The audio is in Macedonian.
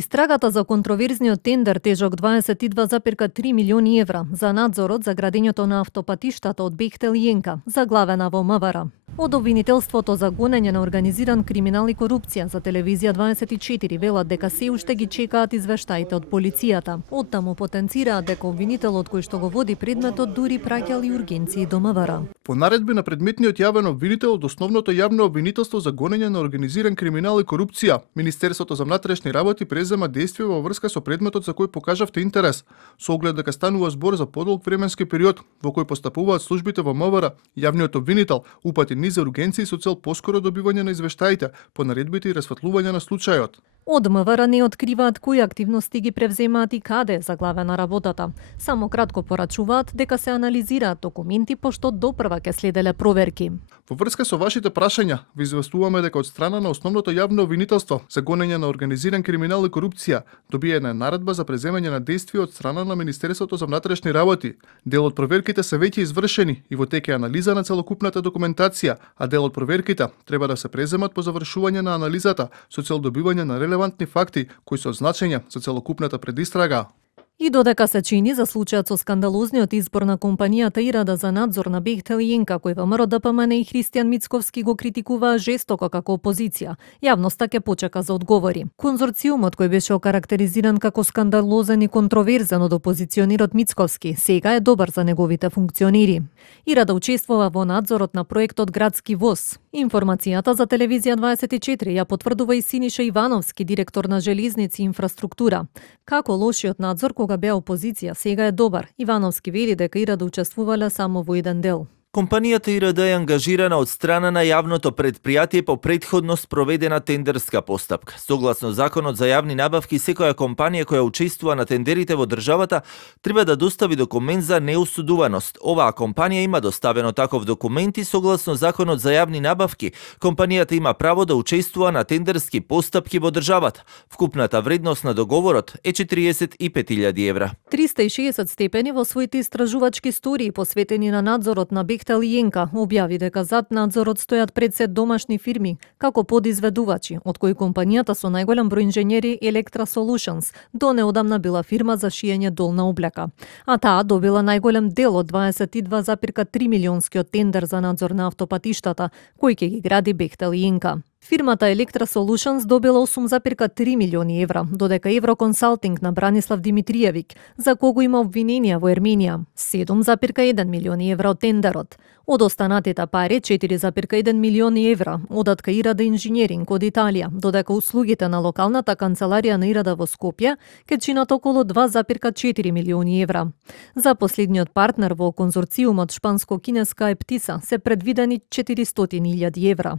Истрагата за контроверзниот тендер тежок 22,3 милиони евра за надзорот за градењето на автопатиштата од Бехтел и Јенка, заглавена во МВР. Од обвинителството за гонење на организиран криминал и корупција за телевизија 24 велат дека се уште ги чекаат извештаите од полицијата. Оттаму потенцираат дека обвинителот кој што го води предметот дури праќал и ургенции до МВР. По наредби на предметниот јавен обвинител од основното јавно обвинителство за гонење на организиран криминал и корупција, Министерството за внатрешни работи презема действија во врска со предметот за кој покажавте интерес, со оглед дека станува збор за подолг временски период во кој постапуваат службите во МВР. Јавниот обвинител упати низ ургенции со цел поскоро добивање на извештаите по наредбите и расветлување на случајот. Од МВР не откриваат кои активности ги превземаат и каде, заглавена работата. Само кратко порачуваат дека се анализираат документи пошто допрва ќе следеле проверки. Во врска со вашите прашања, ви известуваме дека од страна на основното јавно обвинителство за гонење на организиран криминал и корупција добиена е наредба за преземање на действија од страна на Министерството за внатрешни работи. Дел од проверките се веќе извршени и во тек е анализа на целокупната документација, а дел од проверките треба да се преземат по завршување на анализата со цел добивање на релевантни факти кои се од значење за целокупната предистрага. И додека се чини за случајот со скандалозниот избор на компанијата Ирада за надзор на Бехтел и Јенка, кој ВМРО ДПМН и Христијан Мицковски го критикуваа жестоко како опозиција, јавноста ќе почека за одговори. Конзорциумот кој беше окарактеризиран како скандалозен и контроверзен од опозиционерот Мицковски, сега е добар за неговите функционери. Ирада учествува во надзорот на проектот Градски воз. Информацијата за телевизија 24 ја потврдува и Синиша Ивановски, директор на Железници и инфраструктура. Како лошиот надзор кога беа опозиција, сега е добар. Ивановски вели дека Ирада учествувале само во еден дел. Компанијата Ирада е ангажирана од страна на јавното предпријатие по претходно спроведена тендерска постапка. Согласно Законот за јавни набавки, секоја компанија која учествува на тендерите во државата треба да достави документ за неосудуваност. Оваа компанија има доставено таков документ и согласно Законот за јавни набавки, компанијата има право да учествува на тендерски постапки во државата. Вкупната вредност на договорот е 45.000 евра. 360 степени во своите истражувачки студии посветени на надзорот на Бехтел и Јенка објави дека зад надзорот стојат председ домашни фирми како подизведувачи, од кои компанијата со најголем број инженери Electra Solutions до неодамна била фирма за шиење долна облека. А таа добила најголем дел од 22,3 милионскиот тендер за надзор на автопатиштата, кој ќе ги гради Бехтел и Јенка. Фирмата Electra Solutions добила 8,3 милиони евра, додека Евроконсалтинг на Бранислав Димитриевиќ, за кого има обвиненија во Ерменија, 7,1 милиони евра од тендерот. Од останатите пари 4,1 милиони евра одат кај Ирада Инженеринг од Италија, додека услугите на локалната канцеларија на Ирада во Скопје ќе чинат околу 2,4 милиони евра. За последниот партнер во конзорциумот шпанско-кинеска Ептиса се предвидени 400.000 евра.